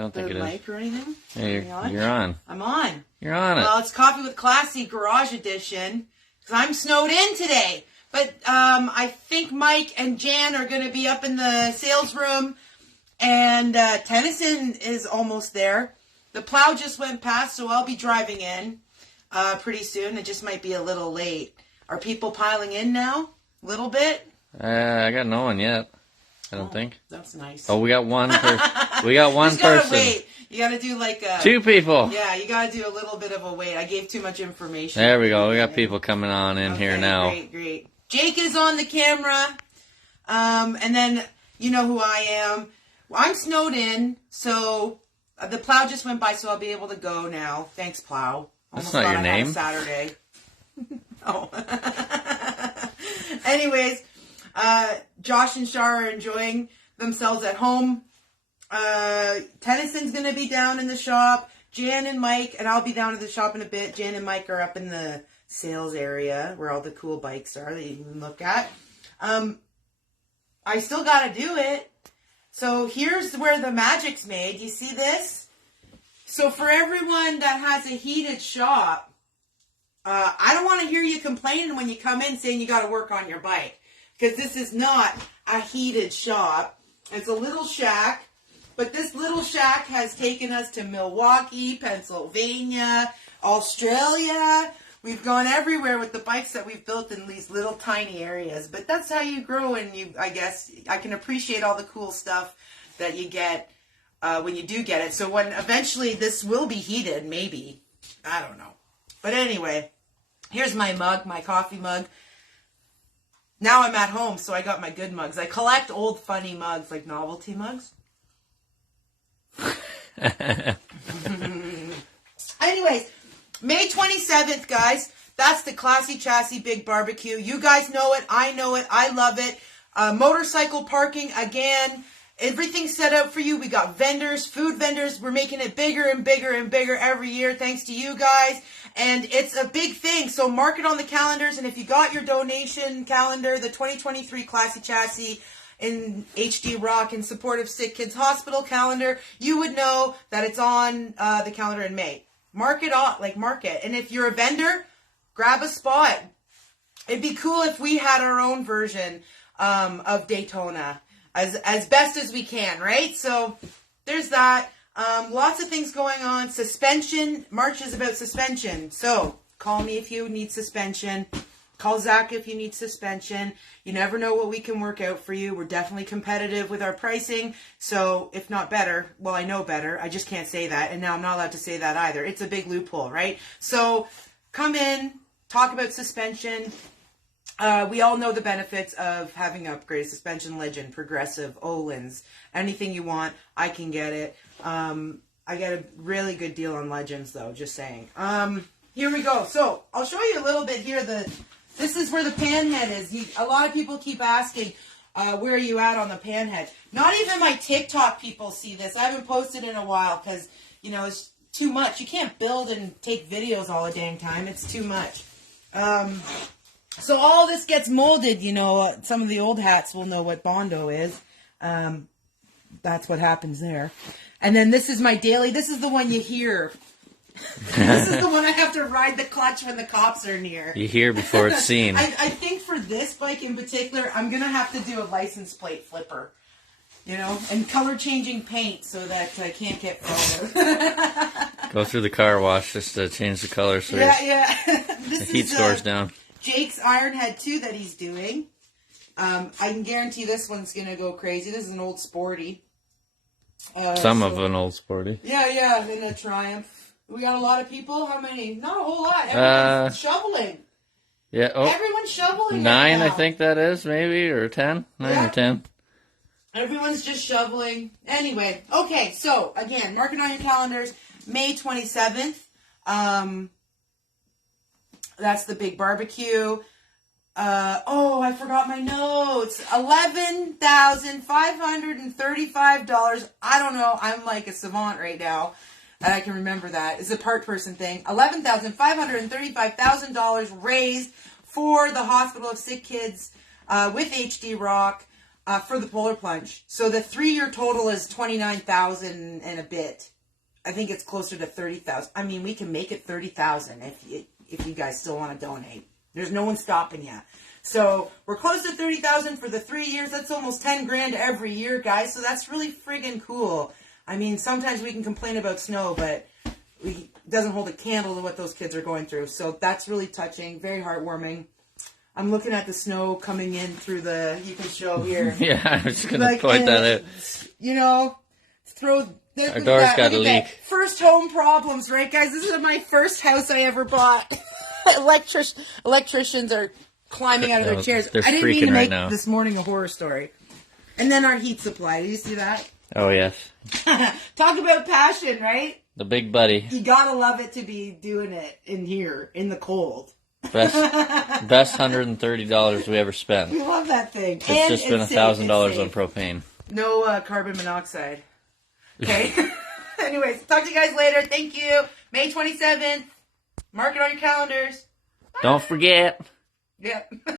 I don't think it is. mic or anything? Hey, you're on. I'm on. You're on it. Well, it's Coffee with Classy Garage Edition because I'm snowed in today. But I think Mike and Jan are going to be up in the sales room, and Tennyson is almost there. The plow just went past, so I'll be driving in pretty soon. It just might be a little late. Are people piling in now? A little bit? I got no one yet. I don't think. That's nice. Oh, we got one person. We got one Just gotta person. wait. You gotta do like a... 2 people. Yeah, you gotta do a little bit of a wait. I gave too much information. There we go. We got people coming on in here now. Great. Jake is on the camera. And then, you know who I am. I'm snowed in, so the plow just went by, so I'll be able to go now. Thanks, plow. That's not your name. Saturday. Oh. Anyways, Josh and Shar are enjoying themselves at home. Tennyson's going to be down in the shop. Jan and Mike, and I'll be down at the shop in a bit. Jan and Mike are up in the sales area where all the cool bikes are that you can look at. I still got to do it. So here's where the magic's made. You see this? So for everyone that has a heated shop, I don't want to hear you complaining when you come in saying you got to work on your bike. Because this is not a heated shop. It's a little shack. But this little shack has taken us to Milwaukee, Pennsylvania, Australia. We've gone everywhere with the bikes that we've built in these little tiny areas. But that's how you grow, and I guess I can appreciate all the cool stuff that you get when you do get it. So when eventually this will be heated, maybe. I don't know. But anyway, here's my mug, my coffee mug. Now I'm at home, so I got my good mugs. I collect old funny mugs, like novelty mugs. Anyways, May 27th, guys. That's the Classy Chassis Big Barbecue. You guys know it. I know it. I love it. Motorcycle parking, again. Everything's set up for you. We got vendors, food vendors. We're making it bigger and bigger and bigger every year thanks to you guys. And it's a big thing. So mark it on the calendars. And if you got your donation calendar, the 2023 Classy Chassis in HD Rock in support of Sick Kids Hospital calendar, you would know that it's on the calendar in May. Mark it off, mark it. And if you're a vendor, grab a spot. It'd be cool if we had our own version of Daytona as best as we can, right? So there's that. Lots of things going on. Suspension. March is about suspension. So call me if you need suspension. Call Zach if you need suspension. You never know what we can work out for you. We're definitely competitive with our pricing. So if not better, well, I know better. I just can't say that. And now I'm not allowed to say that either. It's a big loophole, right? So come in, talk about suspension. We all know the benefits of having upgraded suspension, Legend, Progressive, Olin's, anything you want, I can get it. I get a really good deal on Legends, though, just saying. Here we go. So I'll show you a little bit here. This is where the pan head is. A lot of people keep asking, where are you at on the pan head? Not even my TikTok people see this. I haven't posted in a while because, it's too much. You can't build and take videos all the dang time. It's too much. So all this gets molded, some of the old hats will know what Bondo is. That's what happens there. And then this is my daily. This is the one you hear. This is the one I have to ride the clutch when the cops are near. You hear before it's seen. I think for this bike in particular, I'm going to have to do a license plate flipper. And color changing paint so that I can't get photos. Go through the car wash just to change the color so yeah. the heat scores down. Jake's Ironhead 2 that he's doing. I can guarantee this one's going to go crazy. This is an old sporty. Of an old sporty. Yeah, in a Triumph. We got a lot of people. How many? Not a whole lot. Everyone's shoveling. Yeah. Oh, everyone's shoveling. 9, right I think that is, maybe, or 10. 9 or 10. Everyone's just shoveling. Anyway, okay. So again, mark it on your calendars. May 27th. That's the big barbecue. I forgot my notes. $11,535. I don't know. I'm like a savant right now. And I can remember that. It's a part person thing. $11,535,000 raised for the Hospital of Sick Kids with HD Rock. for the Polar Plunge. So the 3-year total is $29,000 and a bit. I think it's closer to $30,000. I mean, we can make it $30,000 if you guys still want to donate. There's no one stopping you. So we're close to $30,000 for the 3 years. That's almost $10,000 every year, guys. So that's really friggin' cool. I mean, sometimes we can complain about snow, but it doesn't hold a candle to what those kids are going through. So that's really touching, very heartwarming. I'm looking at the snow coming in through you can show here. Yeah, I was going to point that out. You know, Our door's got a leak. First home problems, right, guys? This is my first house I ever bought. Electricians are climbing out of their chairs. They're I didn't mean to freaking make right now. this morning a horror story. And then our heat supply. Did you see that? Oh, yes. Talk about passion, right? The big buddy. You gotta love it to be doing it in here, in the cold. Best $130 we ever spent. We love that thing. It's And just been it's $1,000 safe. on propane. No carbon monoxide. Okay. Anyways, talk to you guys later. Thank you. May 27th. Mark it on your calendars. Don't forget. Yep.